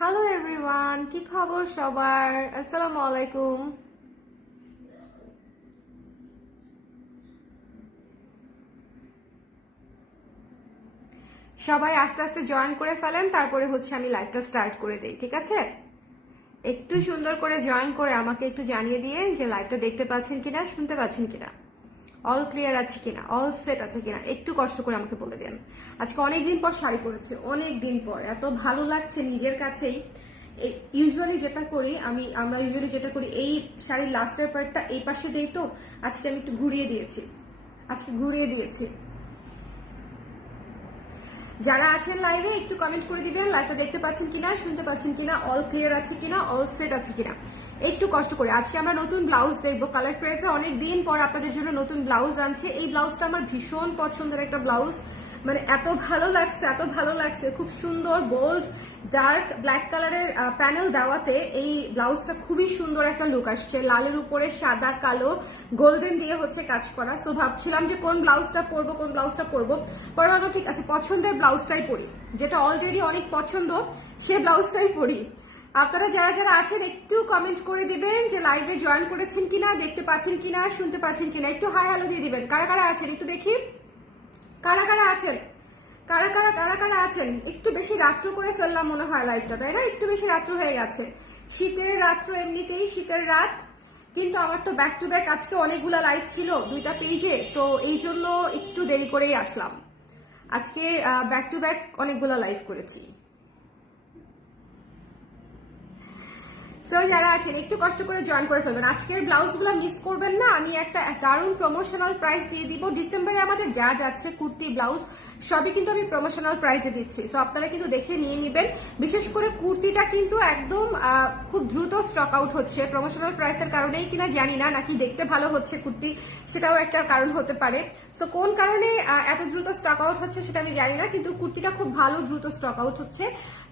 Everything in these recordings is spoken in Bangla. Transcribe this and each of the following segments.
হ্যালো এভরিওয়ান, কি খবর সবার? আসসালামু আলাইকুম। সবাই আস্তে আস্তে জয়েন করে ফেলেন, তারপরে হচ্ছে আমি লাইভটা স্টার্ট করে দেই, ঠিক আছে? একটু সুন্দর করে জয়েন করে আমাকে একটু জানিয়ে দিয়ে যে লাইভটা দেখতে পাচ্ছেন কিনা, শুনতে পাচ্ছেন কিনা, অল ক্লিয়ার আছে কিনা, অল সেট আছে কিনা, একটু কষ্ট করে আমাকে বলে দেন। আজকে অনেকদিন পর শাড়ি পরেছি, অনেক দিন পর, এত ভালো লাগছে নিজের কাছেই। ইউজুয়ালি যেটা করি আমরা ইউজুয়ালি যেটা করি, এই শাড়ির লাস্টের পার্টটা এই পাশে দিই, তো আজকে আমি একটু ঘুরিয়ে দিয়েছি। যারা আছেন লাইভে একটু কমেন্ট করে দিবেন লাইভটা দেখতে পাচ্ছেন কিনা, শুনতে পাচ্ছেন কিনা, অল ক্লিয়ার আছে কিনা, অল সেট আছে কিনা, একটু কষ্ট করে। আজকে আমরা নতুন ব্লাউজ দেখবো কালার প্রেসে, অনেক দিন পর আপনাদের জন্য নতুন ব্লাউজ আনছে। এই ব্লাউজটা আমার ভীষণ পছন্দের একটা ব্লাউজ, মানে এত ভালো লাগছে, খুব সুন্দর বোল্ড ডার্ক ব্ল্যাক কালারের প্যানেল দেওয়াতে এই ব্লাউজটা খুবই সুন্দর একটা লুক আসছে। লালের উপরে সাদা কালো গোল্ডেন দিয়ে হচ্ছে কাজ করা। সো ভাবছিলাম যে কোন ব্লাউজটা পরবো, পরানো ঠিক আছে, পছন্দের ব্লাউজটাই পরি, যেটা অলরেডি অনেক পছন্দ সে ব্লাউজটাই পরি। আপনারা যারা যারা আছেন একটু কমেন্ট করে দিবেন যে লাইভে জয়েন করেছেন কিনা, দেখতে পাচ্ছেন কিনা, শুনতে পাচ্ছেন কিনা, একটু হাই হ্যালো দিয়ে দিবেন। কারা কারা আছেন একটু দেখি, কারা কারা আছেন? একটু বেশি রাত্র করে ফেললাম মনে হয় লাইভটা, তাই না? একটু বেশি রাত্র হয়ে গেছে, শীতের রাত্র, এমনিতেই শীতের রাত, কিন্তু আমার তো ব্যাক টু ব্যাক আজকে অনেকগুলা লাইভ ছিল, 2টা পেজে, সো এই জন্য একটু দেরি করেই আসলাম। আজকে ব্যাক টু ব্যাক অনেকগুলা লাইভ করেছি। সো যারা আছেন একটু কষ্ট করে জয়েন করে ফেলবেন, আজকের ব্লাউজগুলো মিস করবেন না। আমি একটা দারুণ প্রমোশনাল প্রাইস দিয়ে দিব। ডিসেম্বরে আমাদের যা যাচ্ছে কুর্তি ব্লাউজ সবই কিন্তু আমি প্রমোশনাল প্রাইসে দিচ্ছি, সো আপনারা কিন্তু দেখে নিয়ে নেবেন। বিশেষ করে কুর্তিটা কিন্তু একদম খুব দ্রুত স্টক আউট হচ্ছে, প্রমোশনাল প্রাইসের কারণেই কিনা জানি না, নাকি দেখতে ভালো হচ্ছে কুর্তি, সেটাও একটা কারণ হতে পারে। সো কোন কারণে এত দ্রুত স্টক আউট হচ্ছে সেটা আমি জানি না, কিন্তু কুর্তিটা খুব ভালো দ্রুত স্টক আউট হচ্ছে।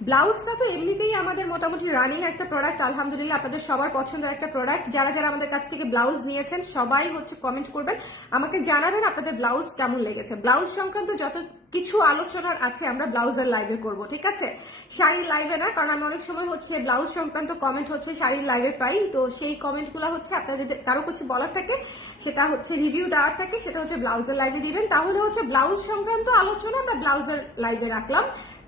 ব্লাউজটা তো এমনিতেই আমাদের মোটামুটি রানিং একটা প্রোডাক্ট, আলহামদুলিল্লাহ আপনাদের সবার পছন্দের একটা প্রোডাক্ট। যারা যারা আমাদের কাছ থেকে ব্লাউজ নিয়েছেন সবাই হচ্ছে কমেন্ট করবেন, আমাকে জানাবেন আপনাদের ব্লাউজ কেমন লেগেছে। ব্লাউজ সংক্রান্ত যত কিছু আলোচনার আছে আমরা ব্লাউজের লাইভে করব, ঠিক আছে? শাড়ির লাইভে না, কারণ আমি অনেক সময় হচ্ছে ব্লাউজ সংক্রান্ত কমেন্ট হচ্ছে শাড়ির লাইভে পাই, তো সেই কমেন্টগুলো হচ্ছে আপনাদের যদি কারো কিছু বলার থাকে, সেটা হচ্ছে রিভিউ দেওয়ার থাকে, সেটা হচ্ছে ব্লাউজের লাইভে দিবেন। তাহলে হচ্ছে ব্লাউজ সংক্রান্ত আলোচনা আমরা ব্লাউজের লাইভে রাখলাম,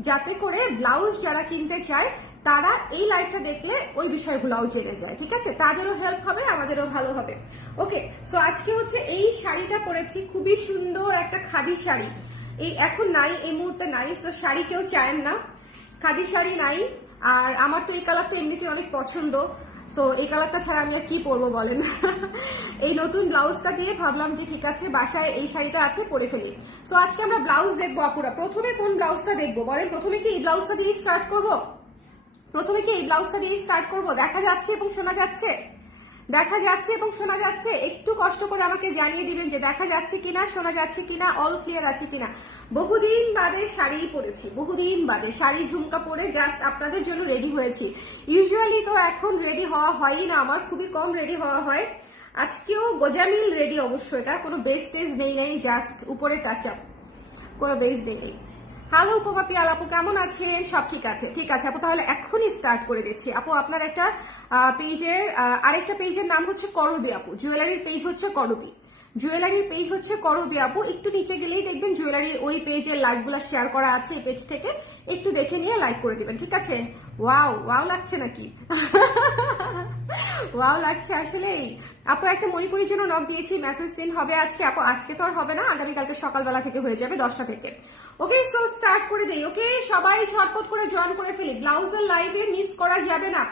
যাতে করে ব্লাউজ যারা কিনতে চায় তারা এই লাইভটা দেখলে ওই বিষয়গুলোও জেনে যায়, ঠিক আছে? তাদেরও হেল্প হবে, আমাদেরও ভালো হবে। ওকে, সো আজকে হচ্ছে এই শাড়িটা পরেছি, খুবই সুন্দর একটা খাদি শাড়ি। এই এখন নাই, এই মুহূর্তে নাই, তো শাড়ি কেউ চায়েন না, খাদি শাড়ি নাই। আর আমার তো এই কালারটা এমনিতে অনেক পছন্দ, সো এই কালারটা ছাড়া আমি আর কি পরবো বলেন। এই নতুন ব্লাউজটা দিয়ে ভাবলাম যে ঠিক আছে, বাসায় এই শাড়িটা আছে, পরে ফেলি। সো আজকে আমরা ব্লাউজ দেখবো আপুরা। প্রথমে কোন ব্লাউজটা দেখবো বলেন? প্রথমে কি এই ব্লাউজটা দিয়ে স্টার্ট করবো? দেখা যাচ্ছে এবং শোনা যাচ্ছে? একটু কষ্ট করে আমাকে জানিয়ে দিবেন যে দেখা যাচ্ছে কিনা, শোনা যাচ্ছে কিনা, অল ক্লিয়ার আছে কিনা। বহুদিন বাদে শাড়ি পরেছি, বহুদিন বাদে শাড়ি ঝুমকা পরে জাস্ট আপনাদের জন্য রেডি হয়েছি। ইউজুয়ালি তো এখন রেডি হওয়া হয়ই না, আমার খুবই কম রেডি হওয়া হয়। আজকেও গোজামিল রেডি, অবশ্য এটা কোনো বেস টেস নেই, জাস্ট উপরে টাচ আপ, কোনো বেস নেই। হ্যালো উপমা পিয়াল আপু, কেমন আছেন? সব ঠিক আছে, ঠিক আছে আপু, তাহলে এখনই স্টার্ট করে দিচ্ছি। আপু আপনার একটা পেজের আরেকটা পেজের নাম হচ্ছে করবি আপু, জুয়েলারির পেজ হচ্ছে করবি আপু। একটু নিচে গেলেই দেখবেন জুয়েলারির ওই পেজের লাইভগুলো শেয়ার করা আছে, এই পেজ থেকে একটু দেখে নিয়ে লাইক করে দিবেন, ঠিক আছে? ওয়াও লাগছে নাকি? ওয়াও লাগছে আসলেই। আপু একটা মণিপুরের জন্য নক দিয়েছি, মেসেজ সেন্ড হবে আজকে। আপু আজকে তো আর হবে না, আগামীকালকে সকালবেলা থেকে হয়ে যাবে, 10টা থেকে। ওকে, সো স্টার্ট করে দেই। ওকে, সবাই ঝটপট করে জয়েন করে ফেলি, ব্লাউজের লাইভে মিস করা যাবে না।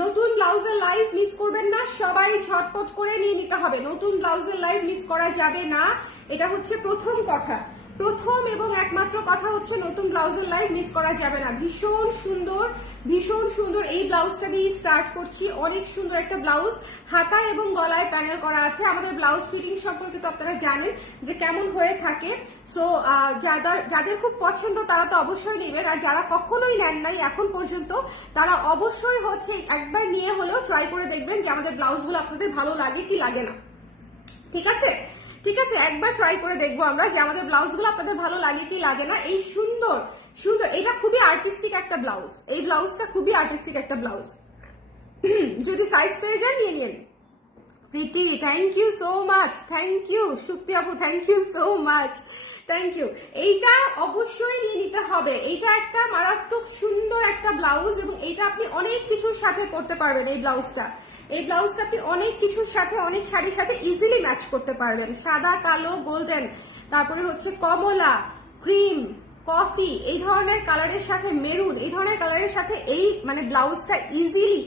নতুন ব্লাউজের লাইভ মিস করবেন না, সবাই ঝটপট করে নিয়ে নিতে হবে। নতুন ব্লাউজের লাইভ মিস করা যাবে না, এটা হচ্ছে প্রথম কথা। প্রথম এবং একমাত্র কথা হচ্ছে নতুন ব্লাউজের লাইভ মিস করা যাবে না। ভীষণ সুন্দর এই ব্লাউজটা দিয়ে স্টার্ট করছি। অনেক সুন্দর একটা ব্লাউজ, হাতা এবং গলায় প্যানেল করা আছে। আমাদের ব্লাউজ ফিটিং সম্পর্কে তো আপনারা জানেন যে কেমন হয়ে থাকে। সো যাদের খুব পছন্দ তারা তো অবশ্যই নেবেন, আর যারা কখনোই নেন নাই এখন পর্যন্ত তারা অবশ্যই হচ্ছে একবার নিয়ে হলেও ট্রাই করে দেখবেন যে আমাদের ব্লাউজগুলো আপনাদের ভালো লাগে কি লাগে না, ঠিক আছে? একবার ট্রাই করে দেখবো আমরা যে আমাদের ব্লাউজগুলো আপনাদের ভালো লাগে কি লাগে না। এই সুন্দর সুন্দর, এটা খুবই আর্টিস্টিক একটা ব্লাউজ, এই ব্লাউজটা খুবই আর্টিস্টিক একটা ব্লাউজ। যদি সাইজ পেয়ে যান নিয়ে নিন। Priti, thank you so much, thank you. Shukti আপু, thank you so much, thank you. এইটা অবশ্যই নিয়ে নিতে হবে, এইটা একটা মারাত্মক সুন্দর একটা ব্লাউজ এবং এইটা আপনি অনেক কিছুর সাথে করতে পারবেন। এই ব্লাউজটা আপনি অনেক কিছুর সাথে, অনেক শাড়ির সাথে ইজিলি ম্যাচ করতে পারবেন। সাদা, কালো, গোল্ডেন, তারপরে হচ্ছে কমলা, ক্রিম, কফি, এই ধরনের কালারের সাথে মেরুন, এই ধরনের কালারের সাথে এই মানে ব্লাউজটা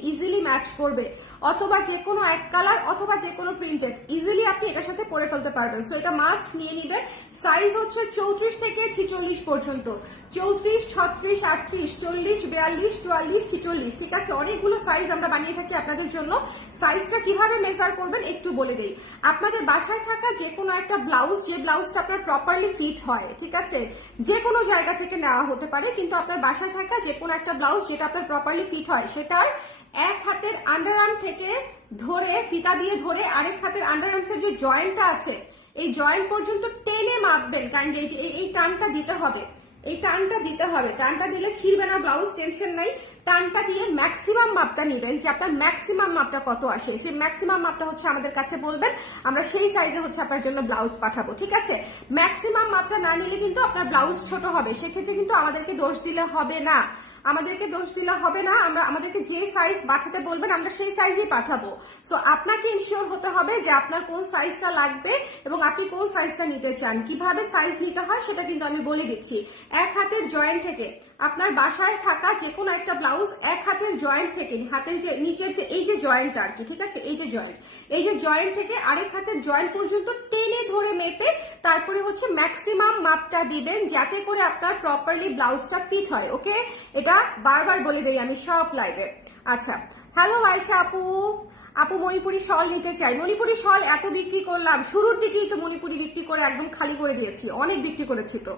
ইজিলি ম্যাচ করবে। অথবা যে কোনো এক কালার অথবা যে কোনো প্রিন্টেড ইজিলি আপনি এটার সাথে পরে ফেলতে পারবেন। সো এটা মাস্ট নিয়ে নিবেন। সাইজ হচ্ছে 34 থেকে 46 পর্যন্ত, 34, 36, 38, 40, 42, 44, 46, ঠিক আছে? অনেকগুলো সাইজ আমরা বানিয়ে থাকি আপনাদের জন্য। সাইজটা কিভাবে মেজার করবেন একটু বলে দেই। আপনাদের বাসায় থাকা যে কোনো একটা ব্লাউজ, যে ব্লাউজটা আপনার প্রপারলি ফিট হয়, ঠিক আছে, যে কোনো জায়গা থেকে নেওয়া হতে পারে, কিন্তু আপনার বাসায় থাকা যে কোনো একটা ব্লাউজ যেটা আপনার প্রপারলি ফিট হয়, সেটার এক হাতের আন্ডারআর্ম থেকে ধরে, ফিতা দিয়ে ধরে, আরেক হাতের আন্ডারআর্মসের যে জয়েন্টটা আছে এই জয়েন্ট পর্যন্ত টেনে মাপবেন। কাইন্ডলি এই টানটা দিতে হবে, এই টানটা দিতে হবে। টানটা দিলে ছিঁড়বে না ব্লাউজ, টেনশন নাই। টানটা দিয়ে ম্যাক্সিমাম মাপটা নেবেন, যে আপনার ম্যাক্সিমাম মাপটা কত আসে, সেই ম্যাক্সিমাম মাপটা হচ্ছে আমাদের কাছে বলবেন, আমরা সেই সাইজে হচ্ছে আপনার জন্য ব্লাউজ পাঠাবো, ঠিক আছে? ম্যাক্সিমাম মাপটা না নিলে কিন্তু আপনার ব্লাউজ ছোট হবে, সেক্ষেত্রে কিন্তু আমাদেরকে দোষ দিলে হবে না, আমাদেরকে যে সাইজ পাঠাতে বলবেন আমরা সেই সাইজই পাঠাবো। সো আপনাকে ইনশিওর হতে হবে যে আপনার কোন সাইজটা লাগবে এবং আপনি কোন সাইজটা নিতে চান। কিভাবে সাইজ নিতে হয় সেটা কিন্তু আমি বলে দিচ্ছি। এক হাতের জয়েন্ট থেকে, আপনার বাসায় থাকা যে কোনো একটা ব্লাউজ এক হাতের জয়েন্ট থেকে, হাতের যে নিচের যে এই যে জয়েন্টটা আর কি, ঠিক আছে, এই যে জয়েন্ট থেকে আরেক হাতের জয়েন্ট পর্যন্ত টেনে ধরে মেপে তারপরে হচ্ছে ম্যাক্সিমাম মাপটা দিবেন, যাতে করে আপনার প্রপারলি ব্লাউজটা ফিট হয়। ওকে, এটা বারবার বলে দেই আমি সব লাইভে। আচ্ছা, হ্যালো আয়শা আপু মণিপুরি শল নিতে চাই। মণিপুরি শল এত বিক্রি করলাম, শুরুর দিকেই তো মণিপুরি বিক্রি করে একদম খালি করে দিয়েছি, অনেক বিক্রি করেছি তো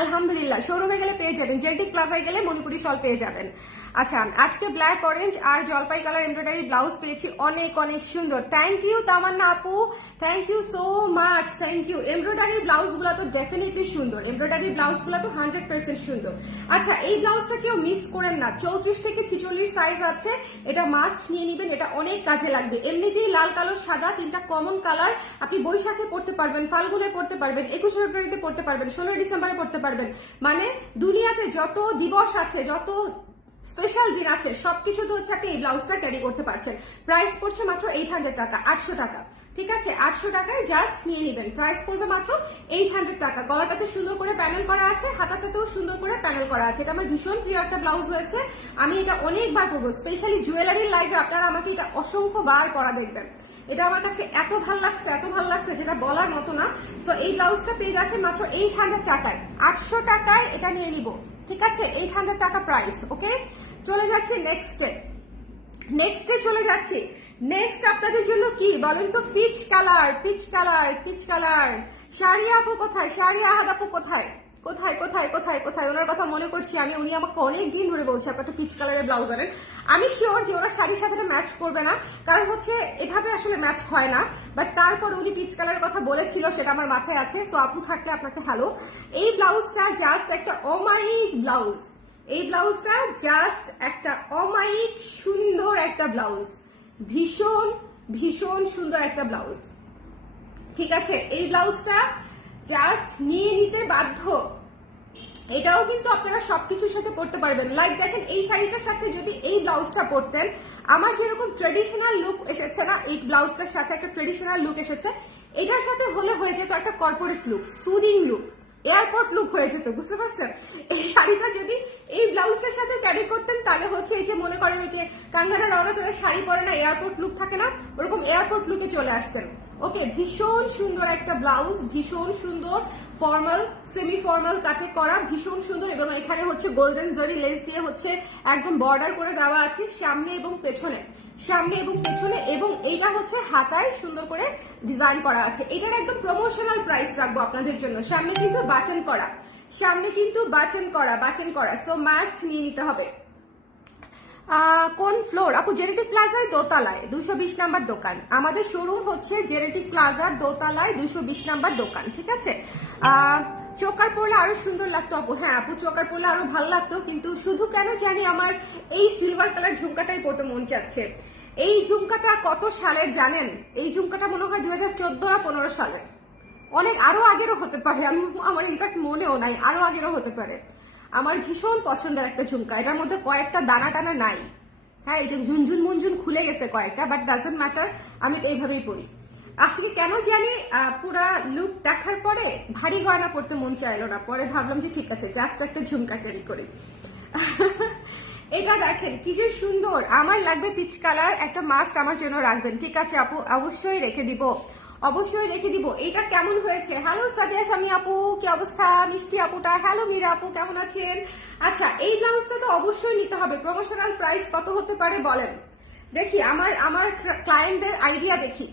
আলহামদুলিল্লাহ। শোরুমে গেলে পেয়ে যাবেন, জেন্টিক প্লাজায় গেলে মণিপুরি শল পেয়ে যাবেন। আচ্ছা, আজকে ব্ল্যাক, অরেঞ্জ আর জলপাই কালার এমব্রয়ডারি ব্লাউজ পেয়েছি, অনেক অনেক সুন্দর। থ্যাংক ইউ তামান্না আপু, thank you so much, thank you. Embroidery blouse গুলো তো ডেফিনেটলি সুন্দর, এমব্রয়ডারি ব্লাউজ গুলো তো 100% সুন্দর। আচ্ছা, এই ব্লাউজটা কেউ মিস করেন না, 34 থেকে 46 সাইজ আছে, এটা মাস্ট নিয়ে নিবেন, এটা অনেক কাজে লাগবে। এমনিতেই লাল, কালো, সাদা তিনটা কমন কালার, আপনি বৈশাখে পড়তে পারবেন, ফাল্গুনে পড়তে পারবেন, 21 ফেব্রুয়ারিতে পড়তে পারবেন, 16 ডিসেম্বরে পড়তে পারবেন। মানে দুনিয়াতে যত দিবস আছে, যত স্পেশাল দিন আছে, সবকিছুতে হচ্ছে আপনি এই ব্লাউজটা ক্যারি করতে পারছেন। প্রাইস পড়ছে মাত্র 800 টাকা, 800 টাকা, ঠিক আছে? 800 টাকায় জাস্ট নিয়ে নেবেন, প্রাইস পড়বে মাত্র 800 টাকা। গলাটাতে সুন্দর করে প্যানেল করা আছে, হাতাটাতেও সুন্দর করে প্যানেল করা আছে। এটা আমার ভীষণ প্রিয় একটা ব্লাউজ হয়েছে, আমি এটা অনেকবার পরবো, স্পেশালি জুয়েলারির লাইভে আপনারা আমাকে এটা অসংখ্য বার পরা দেখবেন। এটা আমার কাছে এত ভাল লাগছে যেটা বলার মতো না। সো এই ব্লাউজটা পেয়ে যাচ্ছে মাত্র 800 টাকায়, 800 টাকায় এটা নিয়ে নিব, ঠিক আছে? 800 টাকা প্রাইস। ওকে, চলে যাচ্ছি নেক্সটে চলে যাচ্ছি। নেক্সট আপনাদের জন্য কি বলেন তো? Peach colour. শাড়িয়া আপু কোথায়? শাড়িয়া আহাদ আপু কোথায়? ওনার কথা মনে করছি আমি, উনি আমাকে অনেক দিন ধরে বলছে আপনার একটা পিচ কালারের ব্লাউজ আনেন। আমি শিওর যে ওরা শাড়ির সাথে ম্যাচ করবে না, কারণ হচ্ছে এভাবে আসলে ম্যাচ হয় না, বাট তারপর উনি পিচ কালারের কথা বলেছিল, সেটা আমার মাথায় আছে। সো আপু থাকলে আপনাকে হ্যালো। এই ব্লাউজটা জাস্ট একটা অমায়িক ব্লাউজ, এই ব্লাউজটা জাস্ট একটা অমায়িক সুন্দর একটা ব্লাউজ, ভীষণ সুন্দর একটা ব্লাউজ, ঠিক আছে? এই ব্লাউজটা জাস্ট নিয়ে নিতে বাধ্য। এটাও কিন্তু আপনারা সবকিছুর সাথে পড়তে পারবেন। লাইক দেখেন, এই শাড়িটার সাথে যদি এই ব্লাউজটা পরতেন, আমার যেরকম ট্রেডিশনাল লুক এসেছে না, এই ব্লাউজটার সাথে একটা ট্রেডিশনাল লুক এসেছে, এটার সাথে হয়ে যেত একটা corporate look, soothing look, airport look হয়ে যেত, বুঝতে পারছেন? এই শাড়িটা যদি এই ব্লাউজটার সাথে ক্যারি করতেন, তাহলে হচ্ছে এই যে মনে করেন যে কাঙ্গানা রওনা করে শাড়ি পরে না, এয়ারপোর্ট লুক থাকে না, ওরকম এয়ারপোর্ট লুকে চলে আসতেন। ওকে, ভীষণ সুন্দর একটা ব্লাউজ, ভীষণ সুন্দর, ফর্মাল সেমি ফর্মাল কাটে করা, ভীষণ সুন্দর। এবং এখানে হচ্ছে গোল্ডেন জরি লেস দিয়ে হচ্ছে একদম বর্ডার করে দেওয়া আছে সামনে এবং পেছনে, এবং এইটা হচ্ছে হাতায় সুন্দর করে ডিজাইন করা আছে। এটার একদম প্রমোশনাল প্রাইস রাখবো আপনাদের জন্য। সামনে কিন্তু বাটন করা, সো মাস্ট নিয়ে নিতে হবে। কোন ফ্লোর আপু? জেনেটিক প্লাজায় দোতলায় 220 নাম্বার দোকান, আমাদের শোরুম হচ্ছে জেনেটিক প্লাজার দোতলায় 220 নাম্বার দোকান, ঠিক আছে? চোকার পরলে আরো সুন্দর লাগতো আপু। হ্যাঁ আপু, চোকার পরলে আরো ভালো লাগতো, কিন্তু শুধু কেন জানি আমার এই সিলভার কালার ঝুমকাটাই পরতে মন চাচ্ছে। এই ঝুমকাটা কত সালের জানেন? এই ঝুমকাটা মনে হয় 2014 না 15 সালের, অনেক আরো আগেরও হতে পারে, আমি আমার এক্সাক্ট মনেও নাই, আরো আগেরও হতে পারে। আমার ভীষণ পছন্দের একটা ঝুমকা, এটার মধ্যে কয়েকটা দানা টানা নাই। হ্যাঁ, এই যে ঝুনঝুন মুনঝুন খুলে গেছে কয়েকটা, বাট ডাজন্ট ম্যাটার, আমি তো এইভাবেই পরি। আজকে কেন জানি পুরা লুক দেখার পরে ভারী গয়না পড়তে মন চাইলো না, পরে ভাবলাম যে ঠিক আছে জাস্ট একটা ঝুমকা ক্যারি করি। এটা দেখেন কি যে সুন্দর, আমার লাগবে পিচ কালার একটা মাস্ক, আমার জন্য রাখবেন, ঠিক আছে আপু? অবশ্যই রেখে দিব, অবশ্যই রেখে দিব। এটা কেমন হয়েছে? হ্যালো সাদিয়া শামি আপু, কি অবস্থা? মিষ্টি আপুটা, হ্যালো মীরা আপু, কেমন আছেন? আচ্ছা, এই ব্লাউজটা তো অবশ্যই নিতে হবে। প্রমোশনাল প্রাইস কত হতে পারে বলেন দেখি, আমার ক্লায়েন্টদের আইডিয়া দেখি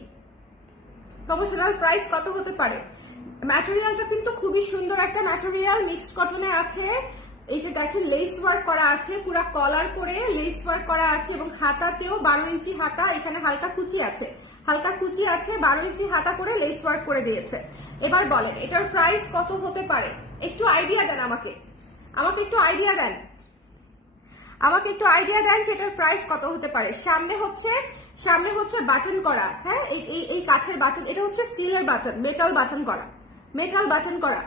প্রমোশনাল প্রাইস কত হতে পারে। ম্যাটেরিয়ালটা কিন্তু খুবই সুন্দর একটা ম্যাটেরিয়াল, মিক্সড কটনে আছে। এই যে দেখেন লেস ওয়ার্ক করা আছে, পুরো কলার করে লেস ওয়ার্ক করা আছে, এবং হাতাতেও 12 ইঞ্চি হাতা, এখানে হালকা কুচি আছে, হালকা কুচি আছে, 12 ইঞ্চি হাতা করে লেস ওয়ার্ক করে দিয়েছে। এবার বলেন এটার প্রাইস কত হতে পারে? একটু আইডিয়া দেন আমাকে, আমাকে একটু আইডিয়া দেন, আমাকে একটু আইডিয়া দেন যে এটার প্রাইস কত হতে পারে। সামনে হচ্ছে বাটন করা, হ্যাঁ এই কাঠের বাটন, এটা হচ্ছে স্টিলের বাটন, মেটাল বাটন করা, মেটাল বাটন করা।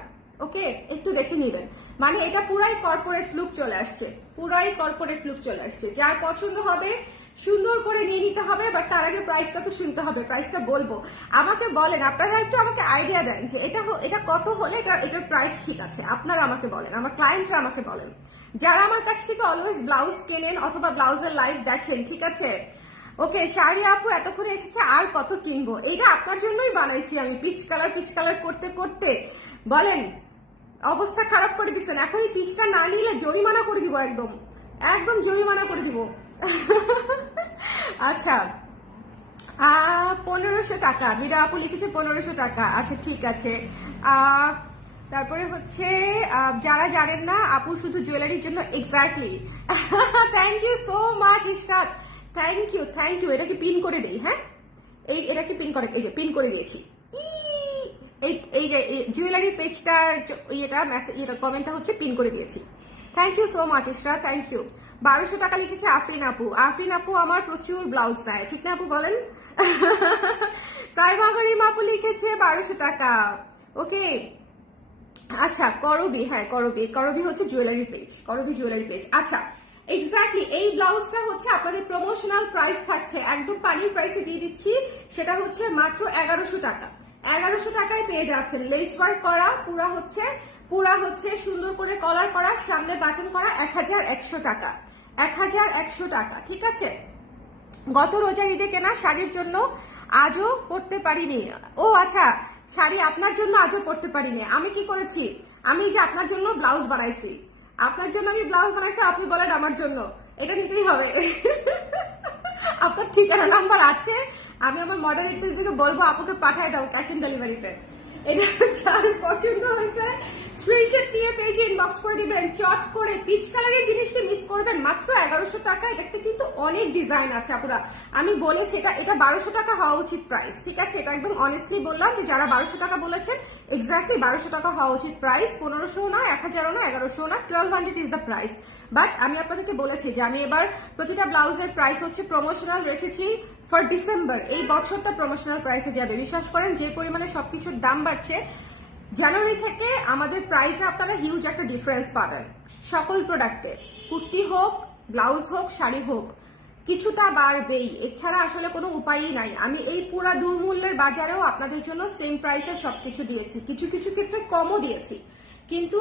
ওকে, একটু দেখে নিবেন, মানে এটা পুরাই কর্পোরেট লুক চলে আসছে, পুরাই কর্পোরেট লুক চলে আসছে। যার পছন্দ হবে সুন্দর করে নিয়ে নিতে হবে, বাট তার আগে প্রাইসটা তো শুনতে হবে, প্রাইসটা বলবো। আমাকে বলেন, আপনারা একটু আমাকে আইডিয়া দেন যে এটা কত হলে এটার প্রাইস ঠিক আছে, আপনারা আমাকে বলেন, আমার ক্লায়েন্টরা আমাকে বলেন, যারা আমার কাছ থেকে অলওয়েজ ব্লাউজ কেনেন অথবা ব্লাউজের লাইভ দেখেন, ঠিক আছে? ওকে, শাড়ি আপু এতক্ষণে এসেছে, আর কত কিনবো? এটা আপনার জন্যই বানাইছি আমি, পিচ কালার করতে করতে বলেন অবস্থা খারাপ করে দিচ্ছেন। এখন এই পিচটা না নিলে জরিমানা করে দিব, একদম একদম জরিমানা করে দিব। আচ্ছা, 1500 টাকা, মীরা আপু লিখেছে 1500 টাকা। আচ্ছা ঠিক আছে। তারপরে হচ্ছে যারা জানেন না, আপু শুধু জুয়েলারির জন্য, exactly. Thank you so much Ishrat, thank you thank you. এটাকে পিন করে দেই, হ্যাঁ এটাকে পিন করে, এই যে পিন করে দিয়েছি। এই যে জুয়েলারি পেজটার এটা কমেন্টটা হচ্ছে পিন করে দিয়েছি। Thank you so much Ishrat, thank you. 1200 টাকা লিখেছে আফরিন আপু। আফরিন আপু আমার প্রচুর ব্লাউজ নেয়, ঠিক না আপু বলেন? সাইমা করিম আপু লিখেছে 1200 টাকা। ওকে, আচ্ছা করবি, হ্যাঁ করবি হচ্ছে জুয়েলারি পেজ, করবি জুয়েলারি পেজ। আচ্ছা এক্স্যাক্টলি, এই ব্লাউজটা হচ্ছে আপনাদের প্রমোশনাল প্রাইস থাকছে, একদম পানির প্রাইসে দিয়ে দিচ্ছি, সেটা হচ্ছে মাত্র 1100 টাকা। 1100 টাকায় পেয়ে যাচ্ছেন, লেস ওয়ার্ক করা, পুরা হচ্ছে সুন্দর করে কলার করা, সামনে বাটন করা, 1100 টাকা, 1100 টাকা, ঠিক আছে? গত রোজার ঈদে কেনা শাড়ির জন্য আজও পরতে পারিনি। ও আচ্ছা, শাড়ি আপনার জন্য আজও পরতে পারিনি। আমি কি করেছি, আমি যে আপনার জন্য ব্লাউজ বানাইছি, আপনার জন্য আমি ব্লাউজ বানাইছি, আপনি বলেন আমার জন্য, এটা নিতেই হবে। আপনার ঠিকানা নাম্বার আছে, আমি আমার মডারেটর থেকে বলবো আপুকে পাঠায় দাও ক্যাশ অন ডেলিভারিতে। এটা যার পছন্দ হয়েছে স্ক্রিনশট নিয়ে পেজে ইনবক্স করে দিবেন, চট করে। পিচ কালারের জিনিসকে মিস করবেন, মাত্র 1100 টাকা। এটাতে কিন্তু অনেক ডিজাইন আছে আপুরা, আমি বলেছি এটা 1200 টাকা হওয়া উচিত প্রাইস, ঠিক আছে? এটা একদম অনেস্টলি বললাম যে যারা 1200 টাকা বলেছেন, এক্স্যাক্টলি 1200 টাকা হওয়া উচিত প্রাইস, 1500 না, 1000 না, 1100 না, 1200 ইজ দ্য প্রাইস। বাট আমি আপনাদেরকে বলেছি যে আমি এবার প্রতিটা ব্লাউজের প্রাইস হচ্ছে প্রমোশনাল রেখেছি ফর ডিসেম্বর। এই বছরটা প্রমোশনাল প্রাইসে যাবে, বিশ্বাস করেন যে পরিমাণে সবকিছুর দাম বাড়ছে, জানুয়ারি থেকে আমাদের প্রাইসে আপনারা হিউজ একটা ডিফারেন্স পাবেন সকল প্রোডাক্টে, কুর্তি হোক, ব্লাউজ হোক, শাড়ি হোক, কিছুটা বাড়বেই, এছাড়া আসলে কোনো উপায়ই নাই। আমি এই পুরা দুর্মূল্যের বাজারেও আপনাদের জন্য সেম প্রাইসে সবকিছু দিয়েছি, কিছু কিছু ক্ষেত্রে কমও দিয়েছি, কিন্তু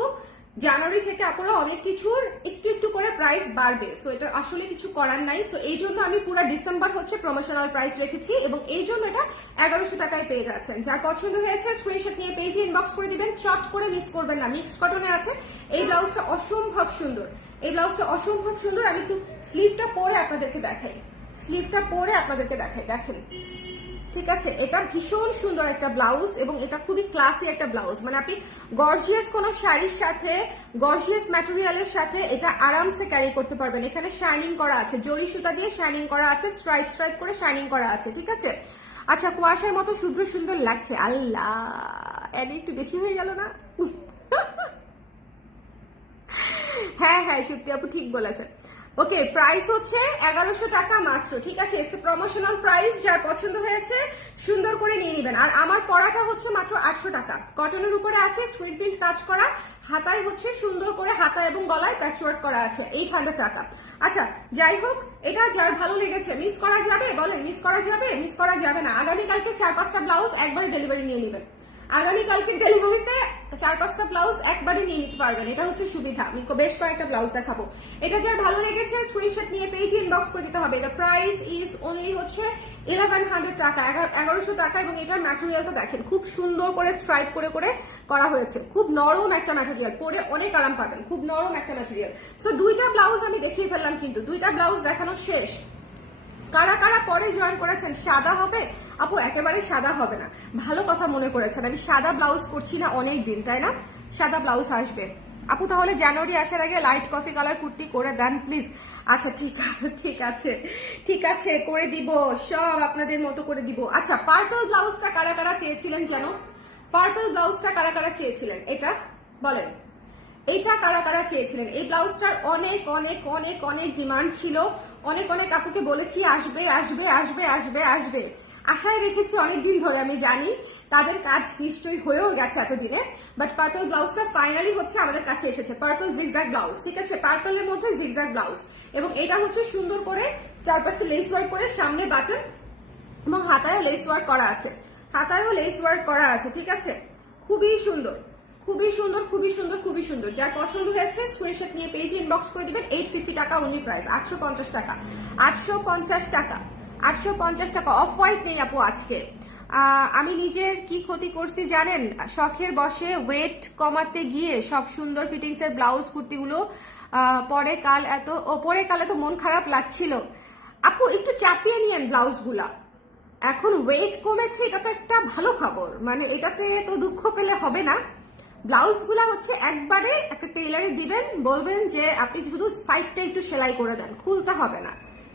জানুয়ারি থেকে আপনারা অনেক কিছুর একটু একটু করে প্রাইস বাড়বে। সো এটা আসলে কিছু করার নাই। সো এই জন্য আমি পুরো ডিসেম্বর হচ্ছে প্রমোশনাল প্রাইস রেখেছি, এবং এই জন্য এটা 1100 টাকায় পেয়ে যাচ্ছেন। যার পছন্দ হয়েছে স্ক্রিনশট নিয়ে পেজে ইনবক্স করে দিবেন, চট করে মিস করবেন না। মিক্স কটনে আছে, এই ব্লাউজটা অসম্ভব সুন্দর, এই ব্লাউজটা অসম্ভব সুন্দর। আমি একটু স্লিভটা পরে আপনাদেরকে দেখাই, দেখেন, ঠিক আছে? এটা ভীষণ সুন্দর একটা ব্লাউজ, এবং এটা খুবই ক্লাসি একটা ব্লাউজ, মানে আপনি গর্জিয়াস কোনো শাড়ির সাথে, গর্জিয়াস ম্যাটেরিয়ালের সাথে এটা আরামসে ক্যারি করতে পারবেন। এখানে শাইনিং করা আছে, জরি সুতা দিয়ে শাইনিং করা আছে, স্ট্রাইপ করে শাইনিং করা আছে, ঠিক আছে? আচ্ছা, কুয়াশার মতো সুন্দর লাগছে। আল্লাহ, একটু বেশি হয়ে গেল না? হ্যাঁ হ্যাঁ সত্যি আপু ঠিক বলেছে। ওকে, প্রাইস হচ্ছে 1100 টাকা মাত্র, ঠিক আছে? It's promotional price. যার পছন্দ হয়েছে সুন্দর করে নিয়ে নেবেন। আর আমার পরাটা হচ্ছে মাত্র 800 টাকা, কটনের উপরে আছে স্ক্রিন প্রিন্ট কাজ করা, হাতায় হচ্ছে সুন্দর করে হাতা এবং গলায় প্যাচওয়ার্ক করা আছে, 800 টাকা। আচ্ছা যাই হোক, এটা যার ভালো লেগেছে মিস করা যাবে বলেন? মিস করা যাবে? মিস করা যাবে না। আগামীকালকে 4-5টা ব্লাউজ একবারে ডেলিভারি নিয়ে নেবেন। আগামীকালকে ডেলিভারিতে 4-5টা ব্লাউজ একবারে নিয়ে নিতে পারবেন, এটা হচ্ছে সুবিধা। আমি বেশ কয়েকটা ব্লাউজ দেখাবো। এটা যার ভালো লেগেছে স্ক্রিনশট নিয়ে পেজে ইনবক্স করে দিতে হবে। দ্য প্রাইস ইজ অনলি হচ্ছে 1100 টাকা, 1100 টাকা। এবং এটার ম্যাটেরিয়ালটা দেখেন, খুব সুন্দর করে স্ট্রাইপ করে করে করা হয়েছে, খুব নরম একটা ম্যাটেরিয়াল, পরে অনেক আরাম পাবেন, খুব নরম একটা ম্যাটেরিয়াল। সো দুইটা ব্লাউজ আমি দেখিয়ে ফেললাম, কিন্তু দুইটা ব্লাউজ দেখানো শেষ। কারা কারা পরে জয়েন করেছেন? সাদা হবে আপু? একেবারে সাদা হবে না, ভালো কথা মনে করেছেন। আমি সাদা ব্লাউজ করছি না অনেক দিন, তাই না? সাদা ব্লাউজ আসবে আপু। তাহলে জানুয়ারি আসার আগে লাইট কফি কালার কুর্তি করে দেন প্লিজ। আচ্ছা ঠিক আছে ঠিক আছে ঠিক আছে, করে দিব, সব আপনাদের মতো করে দিব। আচ্ছা পার্পল ব্লাউজটা কারা কারা চেয়েছিলেন যেন? পার্পল ব্লাউজটা কারা কারা চেয়েছিলেন? এটা বলেন, এইটা কারা কারা চেয়েছিলেন? এই ব্লাউজটার অনেক অনেক অনেক অনেক ডিমান্ড ছিল, অনেক অনেক আপুকে বলেছি আসবে আসবে আসবে আসবে আসবে, আশায় রেখেছি অনেকদিন ধরে। আমি জানি তাদের কাজ নিশ্চয়ই হয়েও গেছে এতদিনে, বাট পার্পল ব্লাউজটা ফাইনালি হচ্ছে আমাদের কাছে এসেছে। পার্পল জিগজ্যাগ ব্লাউজ, ঠিক আছে? পার্পলের মধ্যে জিগজ্যাগ ব্লাউজ, এবং এটা হচ্ছে সুন্দর করে চারপাশে লেস ওয়ার্ক করে, সামনে বাটন এবং হাতায়ও লেস ওয়ার্ক করা আছে, হাতায়ও লেস ওয়ার্ক করা আছে, ঠিক আছে? খুবই সুন্দর, খুবই সুন্দর, খুবই সুন্দর, খুবই সুন্দর। যার পছন্দ হয়েছে স্ক্রিনশট নিয়ে পেজে ইনবক্স করে দিবেন। 850 টাকা অনলি প্রাইস, 850 টাকা, 850 টাকা, 850 টাকা। অফ হোয়াইট নেই আপু আজকে। আমি নিজের কি ক্ষতি করছি জানেন? শখের বসে ওয়েট কমাতে গিয়ে সব সুন্দর ফিটিংস এর ব্লাউজ কুর্তিগুলো পরে কাল এত মন খারাপ লাগছিল। আপু একটু চাপিয়ে নিয়েন ব্লাউজ গুলা। এখন ওয়েট কমেছে, এটা তো একটা ভালো খবর, মানে এটাতে তো দুঃখ পেলে হবে না। ব্লাউজ গুলা হচ্ছে একবারে একটা টেইলারে দিবেন, বলবেন যে আপনি শুধু সাইডটা একটু সেলাই করে দেন, খুলতে হবে না,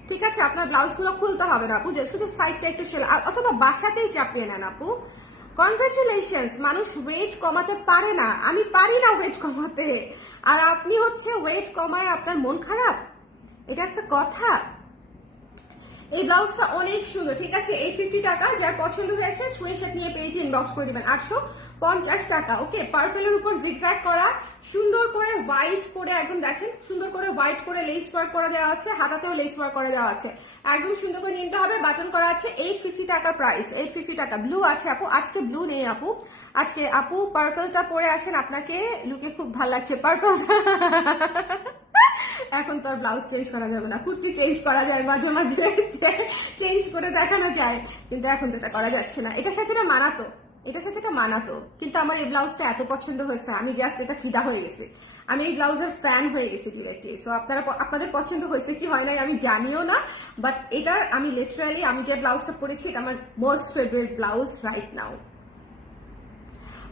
ঠিক আছে? আপনার ব্লাউজ গুলো খুলতে হবে না আপু, যে শুধু সাইডটা একটু সেলাই, অথবা বাসাতেই চাপিয়ে নেন আপু। কনগ্রেচুলেশনস, মানুষ ওয়েট কমাতে পারে না, আমি পারি না ওয়েট কমাতে, আর আপনি হচ্ছে ওয়েট কমায় আপনার মন খারাপ, এটা হচ্ছে কথা? এই ব্লাউজটা অনেক সুন্দর, ঠিক আছে? 850 টাকা। যার পছন্দ হয়েছে স্ক্রিনশট নিয়ে পেজে ইনবক্স করে দিবেন। 850 টাকা। ওকে, পার্পলের উপর জিগজ্যাগ করা, সুন্দর করে হোয়াইট করে, একদম দেখেন সুন্দর করে হোয়াইট করে লেস ওয়ার্ক করে দেওয়া আছে, হাতাতেও লেস ওয়ার্ক করে দেওয়া আছে, একদম সুন্দর করে নিতে হবে, বাটন করা আছে। 850 টাকা প্রাইস, 850 টাকা। ব্লু আছে আপু, আজকে ব্লু নেই আপু, আজকে আপু পার্পলটা পরে আসেন, আপনাকে লুকে খুব ভালো লাগছে পার্পল। এখন তো আর ব্লাউজ চেঞ্জ করা যাবে না, কুর্তি চেঞ্জ করা যায় মাঝে মাঝে, চেঞ্জ করে দেখানো যায়, কিন্তু এখন তো এটা করা যাচ্ছে না। এটার সাথে এটা মানাতো, এটার সাথে এটা মানাতো, কিন্তু আমার এই ব্লাউজটা এত পছন্দ হয়েছে, আমি জাস্ট এটা ফিদা হয়ে গেছি, আমি এই ব্লাউজের ফ্যান হয়ে গেছি ডিরেক্টলি। সো আপনাদের পছন্দ হয়েছে কি হয় নাই আমি জানিও না, বাট এটার আমি লিটারালি, আমি যে ব্লাউজটা পরেছি এটা আমার most favourite blouse right now.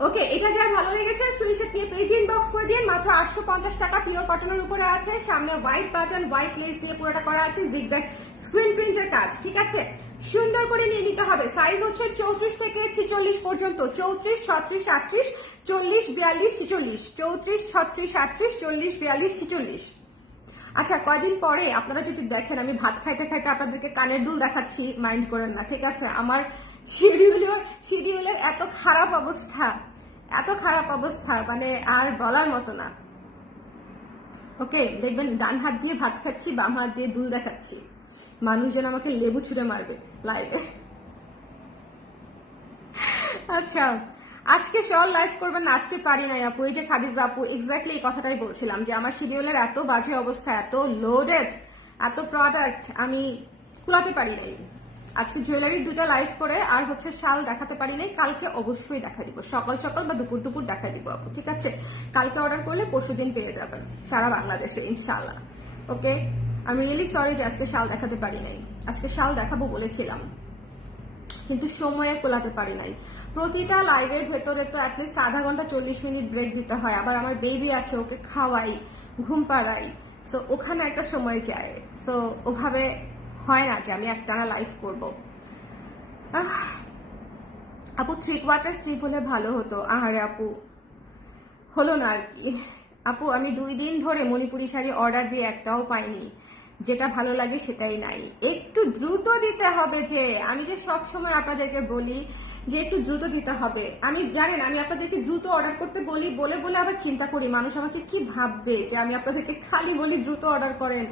Okay, এটা যার ভালো লেগেছে স্ক্রিনশট নিয়ে পেজে ইনবক্স করে দিন। মাত্র 850 টাকা, পিওর কটনের উপরে আছে, সামনে হোয়াইট বাটন, হোয়াইট লেস দিয়ে পুরোটা করা আছে, জিগজ্যাগ স্ক্রিন প্রিন্টের কাজ, ঠিক আছে? সুন্দর করে নিয়ে নিতে হবে। সাইজ হচ্ছে 34 থেকে 46 পর্যন্ত, 34, 36, 38, 40, 42, 46, 34, 36, 38, 40, 42, 46। আচ্ছা, কয়দিন পরে আপনারা যদি দেখেন আমি ভাত খাইতে খাইতে আপনাদেরকে কানের দুল দেখাচ্ছি, মাইন্ড করেন না, ঠিক আছে? আমার শিডিউলের এত খারাপ অবস্থা, এত খারাপ অবস্থা, মানে আর বলার মতো না। ওকে, দেখবেন ডান হাত দিয়ে ভাত খাচ্ছি, বাম হাত দিয়ে দুল দেখাচ্ছি, মানুষজন আমাকে লেবু ছুঁড়ে মারবে লাইভে। আচ্ছা, আজকে শল লাইভ করবেন না? আজকে পারি নাই আপু। এই যে খাদিজা আপু, এক্স্যাক্টলি এই কথাটাই বলছিলাম যে আমার শিডিউলের এত বাজে অবস্থা, এত লোডেড, এত প্রোডাক্ট, আমি কুলাতে পারি নাই। আজকে জুয়েলারির দুটা লাইভ করে আর হচ্ছে শাল দেখাতে পারি নাই, কালকে অবশ্যই দেখা দিব, সকাল সকাল বা দুপুর দুপুর দেখা দিব আপু, ঠিক আছে? কালকে অর্ডার করলে পরশুদিন পেয়ে যাবেন সারা বাংলাদেশে ইনশাল্লাহ। ওকে, আমি রিয়েলি সরি যে আজকে শাল দেখাতে পারি নাই, আজকে শাল দেখাবো বলেছিলাম, কিন্তু সময়ে কোলাতে পারি নাই। প্রতিটা লাইভের ভেতরে তো অ্যাটলিস্ট আধা ঘন্টা 40 মিনিট ব্রেক দিতে হয়, আবার আমার বেবি আছে, ওকে খাওয়াই, ঘুম পাড়াই, সো ওখানে একটা সময় যায়, সো ওভাবে হয় না যে আমি একটানা লাইভ করবো। আপু 3 কোয়ার্টার স্লিপ হলে ভালো হতো, আহারে আপু হলো না আর কি, আপু আমি 2 দিন ধরে মণিপুরি শাড়ি অর্ডার দিয়ে একটাও পাইনি, যেটা ভালো লাগে সেটাই নাই। একটু দ্রুত দিতে হবে, যে আমি যে সব সময় আপনাদেরকে বলি যে একটু দ্রুত দিতে হবে। আমি জানেন আমি আপনাদেরকে দ্রুত অর্ডার করতে বলি, বলে বলে আবার চিন্তা করি মানুষ আমাকে কি ভাববে যে আমি আপনাদেরকে খালি বলি দ্রুত অর্ডার করেন।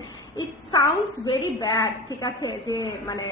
ইট সাউন্ডস ভেরি ব্যাড, ঠিক আছে, যে মানে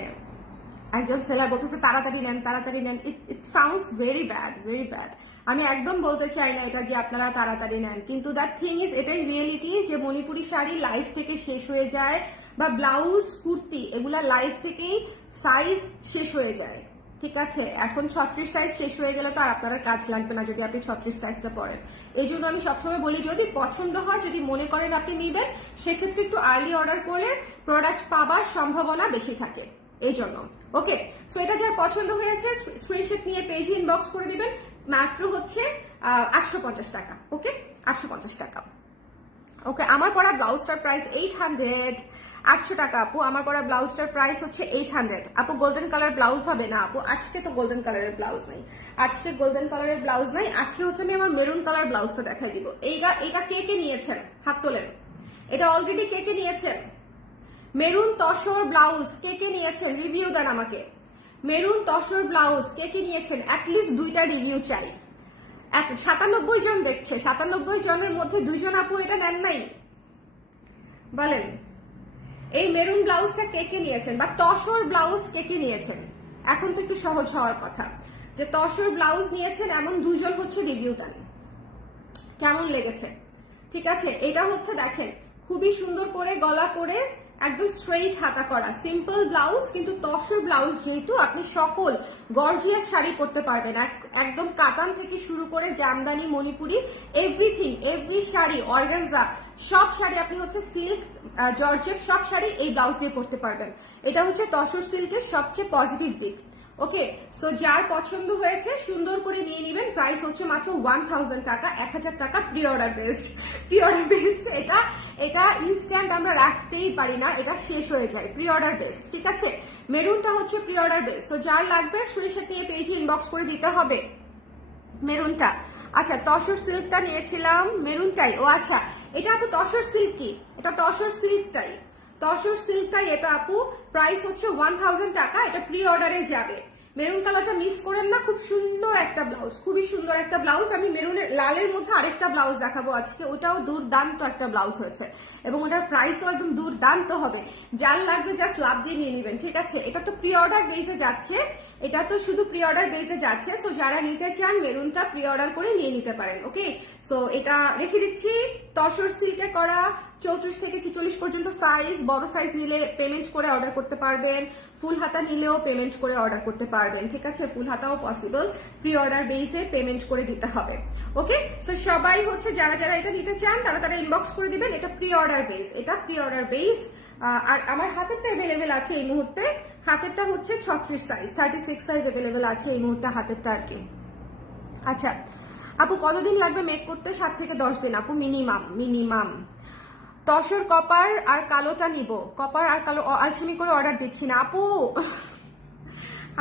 একজন সেলার বলতেছে তাড়াতাড়ি নেন তাড়াতাড়ি নেন, it sounds very bad, very bad. আমি একদম বলতে চাই না এটা যে আপনারা তাড়াতাড়ি নেন, কিন্তু দ্যাট থিং ইজ, এটাই রিয়েলিটি যে মণিপুরি শাড়ি লাইফ থেকে শেষ হয়ে যায়, বা ব্লাউজ কুর্তি এগুলা লাইফ থেকেই সাইজ শেষ হয়ে যায়, ঠিক আছে। এখন 36 সাইজ শেষ হয়ে গেলে তো আর আপনার কাজ লাগবে না যদি আপনি 36 সাইজটা পরেন। এই জন্য আমি সবসময় বলি যদি পছন্দ হয়, যদি মনে করেন আপনি নেবেন, সেক্ষেত্রে একটু আর্লি অর্ডার করলে প্রোডাক্ট পাবার সম্ভাবনা বেশি থাকে, এই জন্য। ওকে, সো এটা যার পছন্দ হয়েছে স্ক্রিনশট নিয়ে পেজে ইনবক্স করে দিবেন। মাত্র হচ্ছে 850 টাকা। ওকে, 850 টাকা। ওকে, আমার পরা ব্লাউজটার প্রাইস 800, 800 টাকা আপু। আমার পরা ব্লাউজটার প্রাইস হচ্ছে 800 আপু। গোল্ডেন কালার ব্লাউজ হবে না আপু, আজকে তো গোল্ডেন কালারের ব্লাউজ নাই, আজকে গোল্ডেন কালারের ব্লাউজ নাই। আজকে হচ্ছে আমি আমার মেরুন কালার ব্লাউজটা দেখাই দিব। এটা কে কে নিয়েছেন হাত তোলেন, এটা অলরেডি কে কে নিয়েছেন? মেরুন তসর ব্লাউজ কে কে নিয়েছেন রিভিউ দেন আমাকে। মেরুন তসর ব্লাউজ কে কে নিয়েছেন? অ্যাটলিস্ট 2টা রিভিউ চাই। 97 জন দেখছে, 97 জনের মধ্যে 2 জন আপু এটা নেন নাই, বলেন। এই মেরুন ব্লাউজটা কে কে নিয়েছেন, বা তসর ব্লাউজ কে কে নিয়েছেন? এখন তো একটু সহজ হওয়ার কথা, যে তসর ব্লাউজ নিয়েছেন এমন 2 জন হচ্ছে রিভিউ দেন, কেমন লেগেছে? ঠিক আছে, এটা হচ্ছে দেখেন খুবই সুন্দর করে গলা করে একদম স্ট্রেইট হাতা করা সিম্পল ব্লাউজ, কিন্তু তসর ব্লাউজ যেহেতু আপনি সকল গর্জিয়াস শাড়ি পরতে পারবেন, একদম কাতান থেকে শুরু করে Jamdani, Manipuri, everything, every sari, organza, সব শাড়ি আপনি হচ্ছে সিল্ক, জর্জেট, সব শাড়ি এই ব্লাউজ দিয়ে পরতে পারবেন। এটা হচ্ছে তসর সিল্কের সবচেয়ে পজিটিভ দিক। ওকে, সো যার পছন্দ হয়েছে সুন্দর করে নিয়ে নেবেন। প্রাইস হচ্ছে মাত্র 1000 টাকা, 1000 টাকা। Pre order based, pre order based. এটা ইনস্ট্যান্ট আমরা রাখতেই পারি না, এটা শেষ হয়ে যায়। প্রি অর্ডার বেসড, ঠিক আছে। মেরুনটা হচ্ছে প্রি অর্ডার বেসড, সো যার লাগবে স্ক্রিনশট নিয়ে পেজে ইনবক্স করে দিতে হবে মেরুনটা। আচ্ছা, তসর সিল্কটা নিয়েছিলাম, মেরুনটাই। ও আচ্ছা, এটা আপু তসর সিল্ক কি? এটা তসর সিল্কটাই, তসর সিল্কটাই এটা আপু। প্রাইস হচ্ছে 1000 টাকা, এটা প্রি অর্ডারে যাবে। মেরুন কালারটা মিস করেন না, খুব সুন্দর একটা ব্লাউজ, খুবই সুন্দর একটা ব্লাউজ। আমি মেরুনের লালের মধ্যে আরেকটা ব্লাউজ দেখাবো আজকে, ওটাও দুর্দান্ত একটা ব্লাউজ হয়েছে, এবং ওটার প্রাইসও একদম দুর্দান্ত হবে। যার লাগবে জাস্ট লাভ দিয়ে নিয়ে নেবেন, ঠিক আছে। এটা তো প্রি অর্ডার বেসে যাচ্ছে, এটা তো শুধু প্রি অর্ডার বেসে যাচ্ছে, সো যারা নিতে চান মেরুনটা প্রি অর্ডার করে নিয়ে নিতে পারেন। ওকে, সো এটা রেখে দিচ্ছি। তসর সিল্কে করা, 34 থেকে 46 পর্যন্ত সাইজ, বড় সাইজ নিলে পেমেন্ট করে অর্ডার করতে পারবেন, ফুল হাতা নিলেও পেমেন্ট করে অর্ডার করতে পারবেন, ঠিক আছে। ফুল হাতাও পসিবল, প্রি অর্ডার বেসে পেমেন্ট করে দিতে হবে। ওকে, সো সবাই হচ্ছে যারা যারা এটা নিতে চান তারা তারা ইনবক্স করে দিবেন। এটা প্রি অর্ডার বেস, এটা প্রি অর্ডার বেস। আর আমার হাতেরটা অ্যাভেলেবেল আছে এই মুহূর্তে, হাতেরটা হচ্ছে 36 সাইজ, 36 সাইজ অ্যাভেলেবেল আছে এই মুহূর্তে হাতেরটা আর কি। আচ্ছা আপু, কতদিন লাগবে মেক করতে? 7 থেকে 10 দিন আপু, মিনিমাম মিনিমাম। তসর কপার আর কালোটা নিব, কপার আর কালো আলসেমি করে অর্ডার দিচ্ছি না আপু।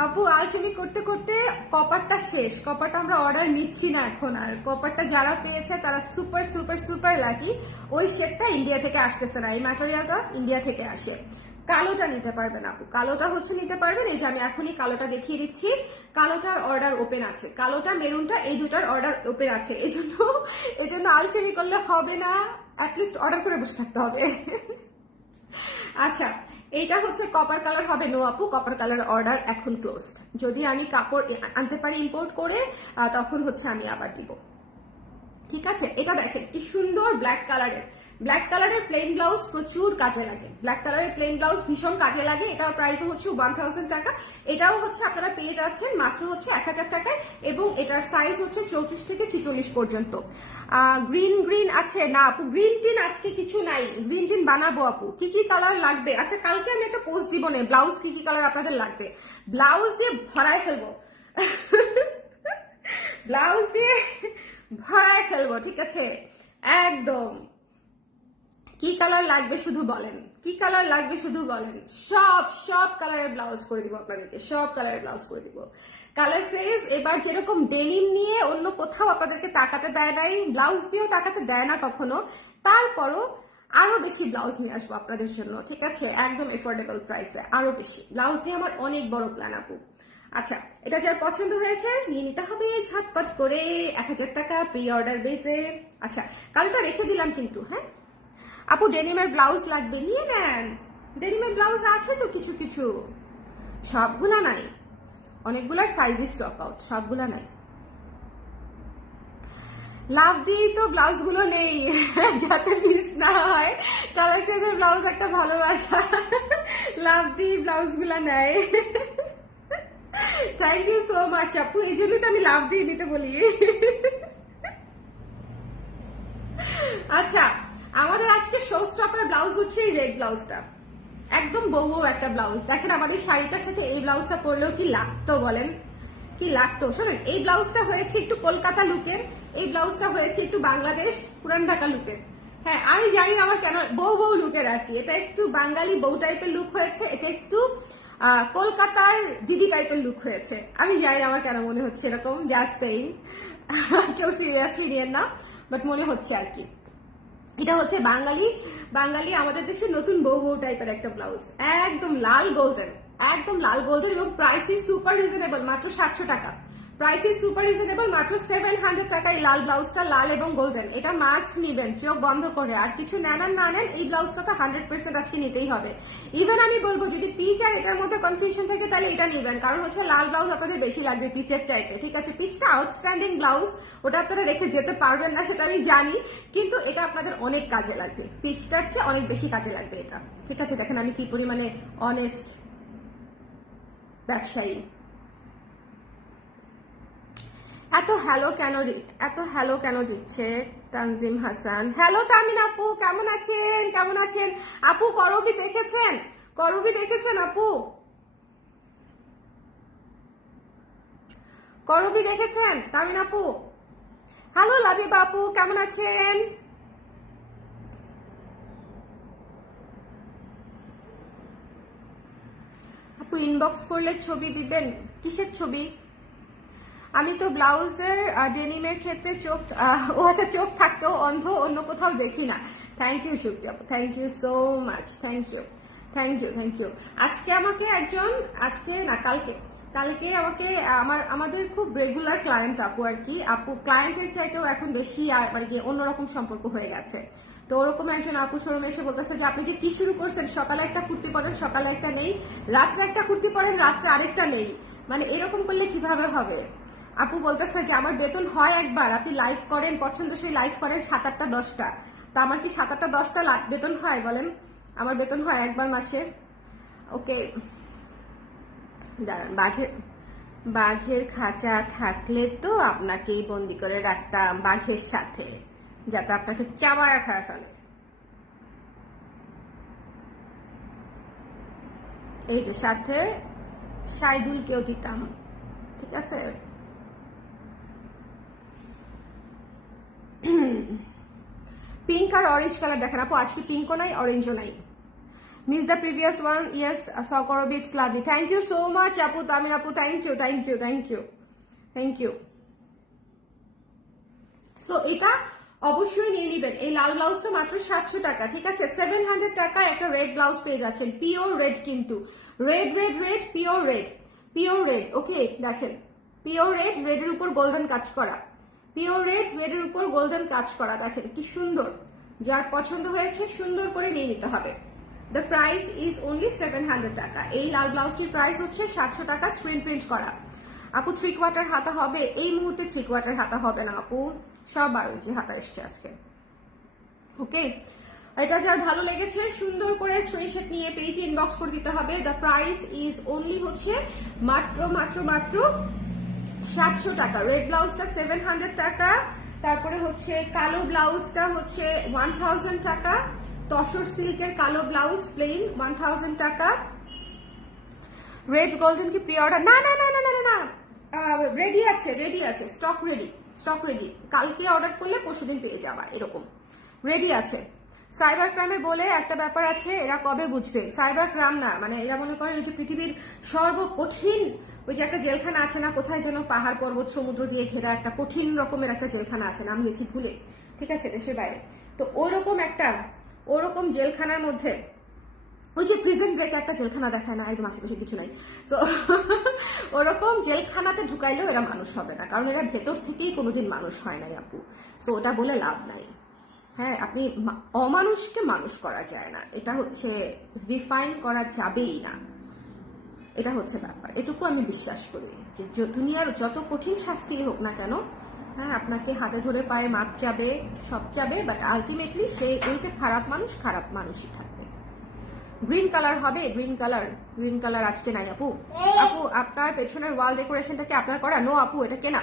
আপু আলসেমি করতে করতে কপারটা শেষ, কপারটা আমরা অর্ডার নিচ্ছি না এখন আর। কপারটা যারা পেয়েছে তারা সুপার সুপার সুপার লাকি। ওই শেডটা ইন্ডিয়া থেকে আসতেছে না, এই ম্যাটেরিয়ালটা ইন্ডিয়া থেকে আসে। কালোটা নিতে পারবেন আপু, কালোটা হচ্ছে নিতে পারবেন। এই যে আমি এখনই কালোটা দেখিয়ে দিচ্ছি, কালোটার অর্ডার ওপেন আছে, কালোটা মেরুনটা এই দুটার অর্ডার ওপেন আছে। এই জন্য আলসেমি করলে হবে না, অ্যাটলিস্ট অর্ডার করে বসে থাকতে হবে। আচ্ছা, এইটা হচ্ছে কপার কালার হবে। নো আপু, কপার কালার অর্ডার এখন ক্লোজড। যদি আমি কাপড় আনতে পারি ইম্পোর্ট করে, তখন হচ্ছে আমি আবার দিব, ঠিক আছে। এটা দেখেন কি সুন্দর ব্ল্যাক কালারের, ব্ল্যাক কালারের প্লেন ব্লাউজ প্রচুর কাজে লাগে, ব্ল্যাক কালারের প্লেন ব্লাউজ ভীষণ কাজে লাগে। এটার প্রাইস হচ্ছে 1000 টাকা। এটাও হচ্ছে আপনারা পেয়ে যাচ্ছেন মাত্র হচ্ছে 1000 টাকায়, এবং এটার সাইজ হচ্ছে 34 থেকে 46 পর্যন্ত। গ্রিন আছে না আপু? গ্রিন টিন আজকে কিছু নাই, গ্রিন টিন বানাবো আপু। কি কি কালার লাগবে? আচ্ছা, কালকে আমি একটা পোস্ট দিব না, ব্লাউজ কি কি কালার আপনাদের লাগবে, ব্লাউজ দিয়ে ভরায় ফেলবো। ব্লাউজ দিয়ে ভরায় ফেলবো, ঠিক আছে, একদম। কি কালার লাগবে শুধু বলেন, কি কালার লাগবে শুধু বলেন, সব কালারের ব্লাউজ করে দিব আপনাদেরকে, সব কালারের ব্লাউজ করে দিব। কালার ক্রেজ এবার যেরকম ডেনিম নিয়ে অন্য কোথাও আপনাদেরকে তাকাতে দেয় নাই, ব্লাউজ দিয়েও তাকাতে দেয় না কখনো, তারপরও আরো বেশি ব্লাউজ নিয়ে আসবো আপনাদের জন্য, ঠিক আছে, একদম এফোর্ডেবল প্রাইসে আরো বেশি ব্লাউজ নিয়ে আমার অনেক বড় প্ল্যান আপু। আচ্ছা, এটা যার পছন্দ হয়েছে নিয়ে নিতে হবে ঝটপট করে, 1000 টাকা প্রি অর্ডার বেসে। আচ্ছা, কালটা রেখে দিলাম কিন্তু, হ্যাঁ আপু ডেনিমের ব্লাউজ লাগবে নিয়ে নেন, ডেনিমের ব্লাউজ আছে তো কিছু কিছু, সবগুলা নাই, অনেকগুলার সাইজই স্টক আউট, সবগুলা নাই। লাভ দিই তো ব্লাউজ গুলো নেই যাতে মিস না হয়, কালার ক্রেজের ব্লাউজ একটা ভালোবাসা, লাভ দিই ব্লাউজ গুলা নেয়। থ্যাংক ইউ সো মাচ আপু, এই জন্যই তো আমি লাভ দিয়ে নিতে বলি। আচ্ছা, আমাদের আজকে শো স্টপার ব্লাউজ হচ্ছে এই রেড ব্লাউজটা, একদম বউ একটা ব্লাউজ। দেখেন আমাদের শাড়িটার সাথে এই ব্লাউজটা পরলেও কি লাগতো বলেন, কি লাগতো। শোনেন, এই ব্লাউজটা হয়েছে একটু কলকাতা লুকের, এই ব্লাউজটা হয়েছে একটু বাংলাদেশ পুরান ঢাকা লুকের। হ্যাঁ আমি জানি না আমার কেন বউ লুকের আর কি, এটা একটু বাঙালি বউ টাইপের লুক হয়েছে, এটা একটু কলকাতার দিদি টাইপের লুক হয়েছে। আমি জানি না আমার কেন মনে হচ্ছে এরকম, জাস্ট সেইং, কেউ সিরিয়াসলি নিয়েন না, বাট মনে হচ্ছে আর কি। এটা হচ্ছে বাঙালি আমাদের দেশের নতুন বউ টাইপের একটা ব্লাউজ, একদম লাল গোল্ডেন, একদম লাল গোল্ডেন, এবং প্রাইস ইজ সুপার রিজনেবল, মাত্র 700 টাকা। প্রাইস ইজ সুপার রিজনেবল, মাত্র 700 টাকা। এই লাল ব্লাউজটা, লাল এবং গোল্ডেন, এটা মাস্ট নিবেন চোখ বন্ধ করে, আর কিছু নেন আর না নেন এই ব্লাউজটা তো 100% আজকে নিতেই হবে। ইভেন আমি বলবো যদি পিচ আর এটার মধ্যে কনফিউশন থাকে তাহলে এটা নিবেন, কারণ হচ্ছে লাল ব্লাউজ আপনাদের বেশি লাগবে পিচের চাইতে, ঠিক আছে। পিচটা আউটস্ট্যান্ডিং ব্লাউজ, ওটা আপনারা রেখে যেতে পারবেন না সেটা আমি জানি, কিন্তু এটা আপনাদের অনেক কাজে লাগবে, পিচটার চেয়ে অনেক বেশি কাজে লাগবে এটা, ঠিক আছে। দেখেন আমি কি পরিমাণে অনেস্ট ব্যবসায়ী। এত হ্যালো কেন দিচ্ছে তানজিম হাসান? হ্যালো তামিন আপু, কেমন আছেন আপু? করবি দেখেছেন আপু? করবি দেখেছেন তামিন আপু? হ্যালো লাবিবা আপু, কেমন আছেন? আপু ইনবক্স করলে ছবি দিবেন, কিসের ছবি? আমি তো ব্লাউজের ডেনিমের ক্ষেত্রে চোখ, ও আচ্ছা চোখ থাকতেও অন্ধ, অন্য কোথাও দেখি না। থ্যাংক ইউ শুক্তি আপু, thank you so much, thank you. আজকে আমাকে একজন, আজকে না কালকে আমাকে আমাদের খুব রেগুলার ক্লায়েন্ট আপু আর কি, আপু ক্লায়েন্টের চাইতেও এখন বেশি আর কি অন্যরকম সম্পর্ক হয়ে গেছে। তো ওরকম একজন আপু শোরুমে এসে বলতেছে যে আপনি যে কি শুরু করছেন, সকালে একটা কুর্তি পরেন, সকালে একটা নেই, রাত্রে একটা কুর্তি পরেন, রাত্রে আরেকটা নেই, মানে এরকম করলে কিভাবে হবে? আপু বলতেছে যে আমার বেতন হয় একবার, আপনি লাইভ করেন, পছন্দসই লাইভ করেন 7-8টা 10টা, তা আমার কি 7-8টা 10টা বেতন হয় বলেন? আমার বেতন হয় একবার মাসে। ওকে দাঁড়ান, বাঘের খাঁচা থাকলে তো আপনাকেই বন্দি করে রাখতাম বাঘের সাথে, যাতে আপনাকে চাবায়া খায় ফেলে। এই যে সাথে সাইদুলকেও দিতাম, ঠিক আছে। পিঙ্ক আর অরেঞ্জ কালার দেখেন আপু, আজকে পিঙ্কও নাই অরেঞ্জও নাই। Miss the previous one, yes সকরবি, it's lovely, thank you so much আপু, তামিন আপু, থ্যাংক ইউ। সো এটা অবশ্যই নিয়ে নিবেন, এই লাল ব্লাউজটা মাত্র 700 টাকা, ঠিক আছে। 700 টাকা একটা রেড ব্লাউজ পেয়ে যাচ্ছেন, পিওর রেড, কিন্তু রেড পিওর রেড, ওকে দেখেন পিওর রেড, রেডের উপর গোল্ডেন কাজ করা, পিওর রেড, রেডের উপর গোল্ডেন কাজ করা, দেখেন কি সুন্দর। যার পছন্দ হয়েছে সুন্দর করে নিয়ে নিতে হবে। দ্য প্রাইস ইজ অনলি 700 টাকা। এই লাল ব্লাউজটির প্রাইস হচ্ছে 700 টাকা, স্ক্রিন প্রিন্ট করা। আপু 3/4 হাতা হবে? এই মুহূর্তে 3/4 হাতা হবে না আপু, সব 12 ইঞ্চি হাতা এসছে আজকে, ওকে। এটা যার ভালো লেগেছে সুন্দর করে স্ক্রিনশট নিয়ে পেজে ইনবক্স করে দিতে হবে। দ্য প্রাইস ইজ অনলি হচ্ছে মাত্র 700 টাকা। রেড ব্লাউজটা 700 টাকা, তারপরে হচ্ছে কালো ব্লাউজটা হচ্ছে 1000 টাকা, তসর সিল্কের কালো ব্লাউজ প্লেন 1000 টাকা। রেড গোল্ডেন কি প্রি অর্ডার? না, রেডি আছে, স্টক রেডি, কালকে অর্ডার করলে পরশুদিন পেয়ে যাবা, এরকম রেডি আছে। সাইবার ক্রাইমে বলে একটা ব্যাপার আছে, এরা কবে বুঝবে? সাইবার ক্রাইম না, মানে এরা মনে করেন যে পৃথিবীর সর্বকঠিন ওই যে একটা জেলখানা আছে না, কোথায় যেন পাহাড় পর্বত সমুদ্র দিয়ে ঘেরা একটা কঠিন রকমের একটা জেলখানা আছে, নাম গেছি ভুলে, ঠিক আছে, দেশের বাইরে। তো ওরকম জেলখানার মধ্যে ওই যে প্রিজন ব্রেক একটা জেলখানা দেখায় না, একদম আশেপাশে কিছু নাই, তো ওরকম জেলখানাতে ঢুকাইলেও এরা মানুষ হবে না, কারণ এরা ভেতর থেকেই কোনোদিন মানুষ হয় নাই আপু। সো ওটা বলে লাভ নাই। হ্যাঁ, আপনি অমানুষকে মানুষ করা যায় না, এটা হচ্ছে রিফাইন করা যাবেই না, এটা হচ্ছে ব্যাপার। এটুকু আমি বিশ্বাস করি যে দুনিয়ার যত কঠিন শাস্তি হোক না কেন, হ্যাঁ, আপনাকে হাতে ধরে পায়ে মাপ যাবে, সব যাবে, বাট আলটিমেটলি সে ওই যে খারাপ মানুষই থাকবে। গ্রিন কালার হবে, গ্রিন কালার আজকে নাই আপু। আপু আপনার পেছনের ওয়াল ডেকোরেশনটা কি আপনার করা? নো আপু, এটা কেনা।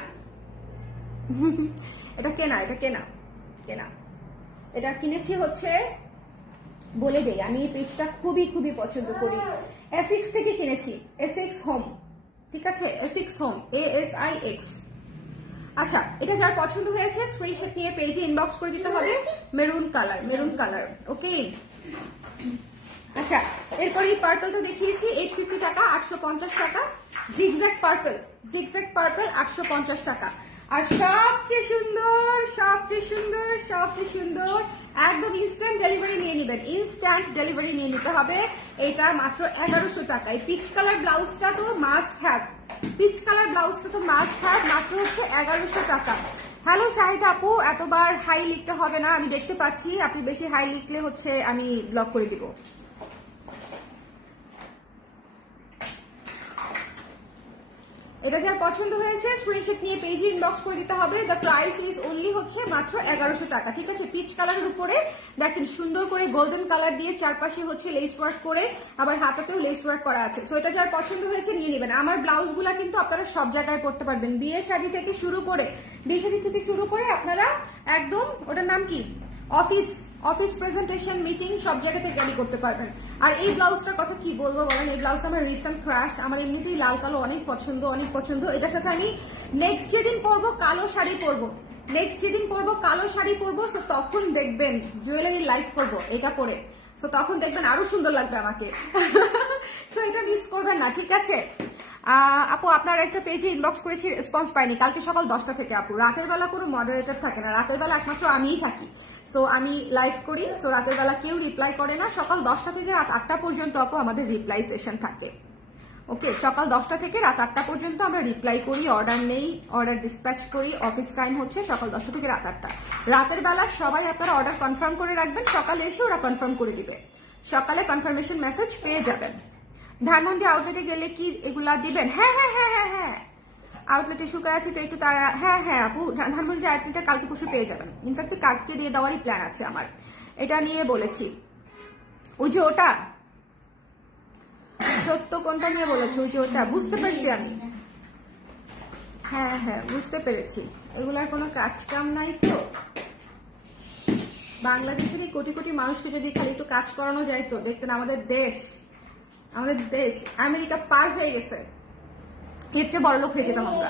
এটা কেনা। এটা কিনেছি হচ্ছে, বলে দেই, আমি এই পেজটা খুবই পছন্দ করি, এসিক্স থেকে কিনেছি, এসিক্স হোম, ঠিক আছে, এসিক্স হোম, ASIX। আচ্ছা, এটা যার পছন্দ হয়েছে স্ক্রিনশট নিয়ে পেজে ইনবক্স করে দিতে হবে, মেরুন কালার, ওকে। আচ্ছা, এরপরে এই পার্পলটা দেখিয়েছি 850 টাকা, 850 টাকা, জিগজ্যাগ পার্পল 850 টাকা। আর সবচেয়ে সুন্দর একদম ইনস্ট্যান্ট ডেলিভারি নিয়ে নেবেন, ইনস্ট্যান্ট ডেলিভারি নিয়ে নিতে হবে, এটা মাত্র 1100 টাকায়। পিচ কালার ব্লাউজটা তো মাস্ট হ্যাভ, মাত্র হচ্ছে 1100 টাকা। হ্যালো শাহিদা আপু, এতবার হাই লিখতে হবে না, আমি দেখতে পাচ্ছি, আপনি বেশি হাই লিখলে হচ্ছে আমি ব্লক করে দিব। এটা যার পছন্দ হয়েছে স্ক্রিনশট নিয়ে পেজে ইনবক্স করে দিতে হবে। দ্য প্রাইস ইজ অনলি হচ্ছে মাত্র 1100 টাকা, ঠিক আছে। পিচ কালারের উপরে দেখেন সুন্দর করে গোল্ডেন কালার দিয়ে চারপাশে হচ্ছে লেস ওয়ার্ক করে, আবার হাতাতেও লেস ওয়ার্ক করা আছে। সো এটা যার পছন্দ হয়েছে নিয়ে নেবেন। আমার ব্লাউজ গুলা কিন্তু আপনারা সব জায়গায় পড়তে পারবেন, বিয়ে শাদী থেকে শুরু করে আপনারা একদম, ওটার নাম কি, অফিস প্রেজেন্টেশন, মিটিং, সব জায়গাতে ক্যারি করতে পারবেন। আর এই ব্লাউজটার কথা কি বলবো বলেন, এই ব্লাউজ আমার রিসেন্ট ক্রাশ, আমার এমনিতেই লাল কালো অনেক পছন্দ। এটার সাথে আমি নেক্সট যেদিন পরবো কালো শাড়ি পরবো, সো তখন দেখবেন জুয়েলারি লাইভ করবো এটা পরে, সো তখন দেখবেন আরো সুন্দর লাগবে আমাকে। সো এটা মিস করবেন না, ঠিক আছে। আপু আপনার একটা পেজে ইনবক্স করেছি, রেসপন্স পাইনি, কালকে সকাল 10টা থেকে। আপু রাতের বেলা কোনো মডারেটর থাকে না, রাতের বেলা একমাত্র আমিই থাকি, সো আমি লাইভ করি, সো রাতের বেলা কেউ রিপ্লাই করে না। সকাল 10টা থেকে রাত 8টা পর্যন্ত আপু আমাদের রিপ্লাই সেশন থাকে, ওকে। সকাল 10টা থেকে রাত 8টা পর্যন্ত আমরা রিপ্লাই করি, অর্ডার নেই, অর্ডার ডিসপ্যাচ করি। অফিস টাইম হচ্ছে সকাল 10টা থেকে রাত 8টা। রাতের বেলা সবাই আপনারা অর্ডার কনফার্ম করে রাখবেন, সকালে এসে ওরা কনফার্ম করে দিবে, সকালে কনফার্মেশন মেসেজ পেয়ে যাবেন। ধানমন্ডি আউটলেটে গেলে কি এগুলা দিবেন? হ্যাঁ, আউটলেটে শুকায় আছে তো একটু তারা, হ্যাঁ আপু, ধানমন্ডি আউটলেটে কালকে পরশু পেয়ে যাবেন। ইনফ্যাক্ট কালকে দিয়ে দেওয়ারই প্ল্যান আছে আমার, এটা নিয়ে বলেছি। ওই যে ওটা সত্য কোনটা নিয়ে বলেছি, ওই যে ওটা, বুঝতে পারছি আমি, হ্যাঁ বুঝতে পেরেছি। এগুলার কোনো কাজ কাম নাই তো, বাংলাদেশের এই কোটি মানুষকে যদি খালি একটু কাজ করানো যায় তো দেখতেন আমাদের দেশ আমেরিকা পার হয়ে গেছে, এর চেয়ে বড় লোক হয়ে যেতাম আমরা।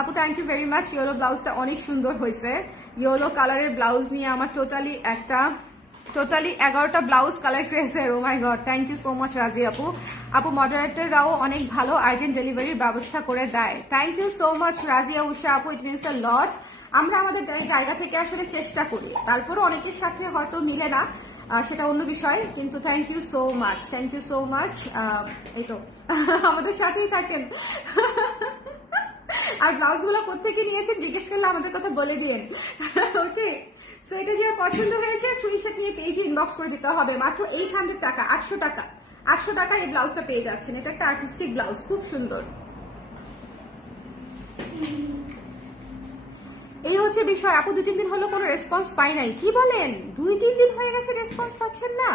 আপু thank you very much, yellow ব্লাউজটা অনেক সুন্দর হয়েছে। ইয়েলো কালারের ব্লাউজ নিয়ে আমার টোটালি 11টা ব্লাউজ কালার ক্রেজের, oh my god, thank you so much Razi আপু। আপু মডারেটররাও অনেক ভালো, আর্জেন্ট ডেলিভারির ব্যবস্থা করে দেয়। Thank you so much Razia Usha আপু, ইট মিনস আ লট। আমরা আমাদের জায়গা থেকে আসলে চেষ্টা করি, তারপরও অনেকের সাথে হয়তো মিলে না, সেটা অন্য বিষয়, কিন্তু থ্যাংক ইউ সো মাচ। এই তো আমাদের সাথেই থাকেন। আর ব্লাউজ গুলো কোথেকে নিয়েছেন জিজ্ঞেস করলে আমাদের কথা বলে দিন, ওকে। সো এটা যে পছন্দ হয়েছে স্ক্রিনশট নিয়ে পেজে ইনবক্স করে দিতে হবে, মাত্র 800 টাকা, 800 টাকা এই ব্লাউজটা পেয়ে যাচ্ছেন। এটা একটা আর্টিস্টিক ব্লাউজ, খুব সুন্দর। এই হচ্ছে বিষয়। আপু 2-3 দিন হলো কোনো রেসপন্স পাই নাই, কি বলেন? 2-3 দিন হয়ে গেছে রেসপন্স পাচ্ছেন না?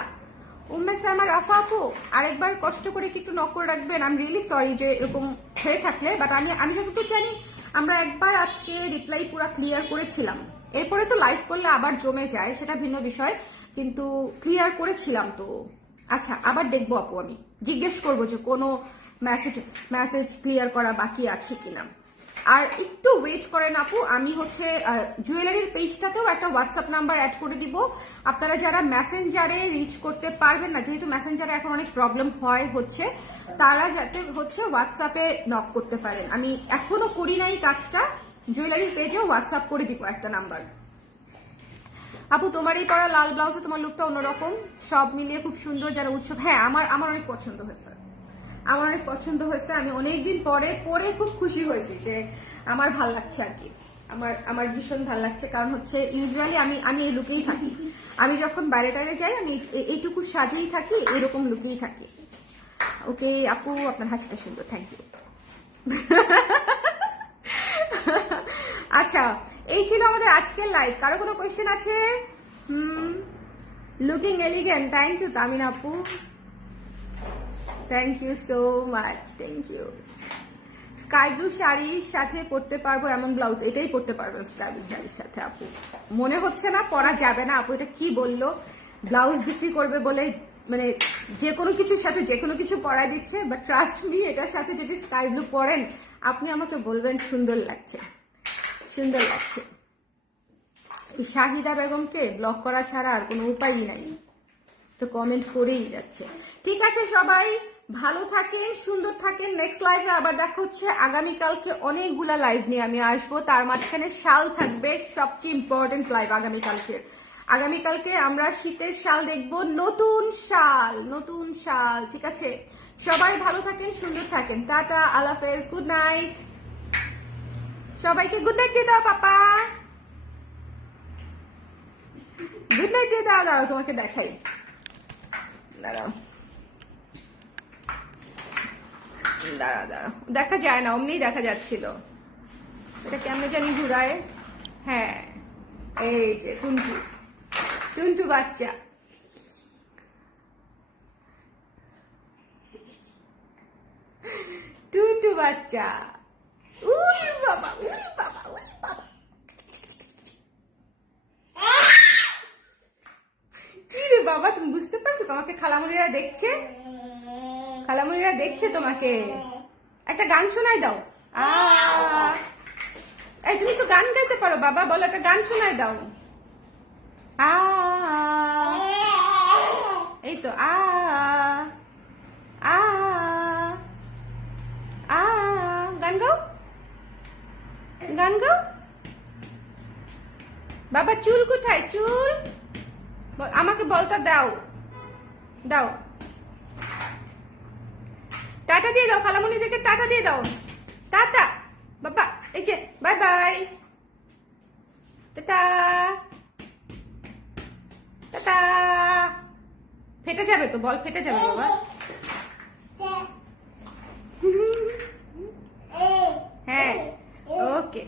উম্মে সালমা রাফা আপু, আরেকবার কষ্ট করে একটু নক করে রাখবেন। আই এম রিয়েলি সরি যে এরকম হয়ে থাকলে, বাট আমি যতটুকু জানি আমরা একবার আজকে রিপ্লাই পুরো ক্লিয়ার করেছিলাম, এরপরে তো লাইভ করলে আবার জমে যায়, সেটা ভিন্ন বিষয়, কিন্তু ক্লিয়ার করেছিলাম তো। আচ্ছা, আবার দেখবো আপু, আমি জিজ্ঞেস করবো যে কোনো মেসেজ ক্লিয়ার করা বাকি আছে কিনা। আর একটু ওয়েট করেন আপু, আমি হচ্ছে জুয়েলারির পেজটাতেও একটা হোয়াটসঅ্যাপ নাম্বার অ্যাড করে দিব। আপনারা যারা মেসেঞ্জারে রিচ করতে পারবেন না, যেহেতু মেসেঞ্জারে এখন অনেক প্রবলেম হচ্ছে, তারা যাতে হচ্ছে হোয়াটসঅ্যাপে নক করতে পারেন। আমি এখনো করি নাই কাজটা, জুয়েলারির পেজেও হোয়াটসঅ্যাপ করে দিব একটা নাম্বার। আপু তোমার এই পরা লাল ব্লাউজে তোমার লুকটা অন্যরকম, সব মিলিয়ে খুব সুন্দর, যারা উৎসব। হ্যাঁ, আমার অনেক পছন্দ হয়েছে, আমার অনেক পছন্দ হয়েছে। আমি অনেকদিন পরে খুব খুশি হয়েছি যে আমার ভাল লাগছে আর কি, আমার ভীষণ ভাল লাগছে। কারণ হচ্ছে ইউজুয়ালি আমি এই লুকেই থাকি, আমি যখন বাইরে টাইরে যাই আমি এইটুকু সাজেই থাকি, এরকম লুকেই থাকি। ওকে আপু, আপনার হাসিটা সুন্দর, থ্যাংক ইউ। আচ্ছা, এই ছিল আমাদের আজকের লাইভ। কারো কোনো কোয়েশ্চেন আছে? Looking elegant, thank you Tamin আপু, thank you so much, thank you. Sky blue শাড়ির সাথে পরতে পারবো এমন ব্লাউজ, এটাই পরতে পারবো স্কাই ব্লু শাড়ির সাথে। আপু মনে হচ্ছে না পরা যাবে না? আপু এটা কি বললো, ব্লাউজ বিক্রি করবে বলে মানে যে কোনো কিছুর সাথে যে কোনো কিছু পরা দিচ্ছে, বাট ট্রাস্ট মি, এটার সাথে যদি স্কাই ব্লু পরেন আপনি আমাকে বলবেন সুন্দর লাগছে, সুন্দর লাগছে। শাহিদা বেগমকে ব্লক করা ছাড়া আর কোনো উপায়ই নাই, তো কমেন্ট করেই যাচ্ছে। ঠিক আছে সবাই ভালো থাকেন, সুন্দর থাকেন। নেক্সট লাইভে আবার দেখা হচ্ছে আগামীকালকে, অনেকগুলা লাইভ নিয়ে আমি আসবো, তার মাঝখানে শাল থাকবে, সবচেয়ে ইম্পর্টেন্ট লাইভ আগামীকালকে আমরা শীতের শাল দেখবো, নতুন শাল। ঠিক আছে, সবাই ভালো থাকেন, সুন্দর থাকেন, টাটা, আল্লাহ হাফেজ, গুড নাইট। সবাইকে গুড নাইট দিয়ে দাও পাপা, গুড নাইট দিয়ে দাও। দাঁড়াও তোমাকে দেখাই, দাঁড়াও দেখা যায় না, অমনি দেখা যাচ্ছিল। এটা কেমনে জানি ঘুরায়। হ্যাঁ, এই যে টুনটু বাচ্চা, টুনটু বাচ্চা। উই বাবা, উই বাবা, উই বাবা। কি রে বাবা, তুমি বুঝতে পারছো তোমাকে খালামুনিরা দেখছে? খালামুনিরা দেখছে তোমাকে। একটা গান শোনাই দাও। এই তুমি তো গান গাইতে পারো বাবা, বলো একটা গান শোনাই দাও। এই তো গান গাও, গান গাও। বাবা চুল কোথায়, চুল আমাকে বলটা দাও, দাও। টাটা দিয়ে দাও, খালামুনিদেরকে টাটা দিয়ে দাও, টাটা বাবা। এই যে বাই বাই, টাটা টাটা। ফেটে যাবে তো, বল ফেটে যাবে বাবা। হ্যাঁ ওকে।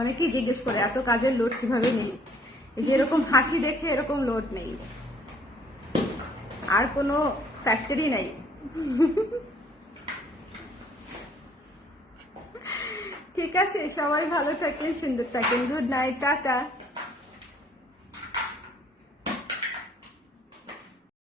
অনেকেই জিজ্ঞেস করে এত কাজের লোড কিভাবে নেই, যে এরকম হাসি দেখে এরকম লোড নেই, আর কোনো ফ্যাক্টরি নাই। ঠিক আছে, সবাই ভালো থাকেন, সুন্দর থাকেন, গুড নাইট, টাটা।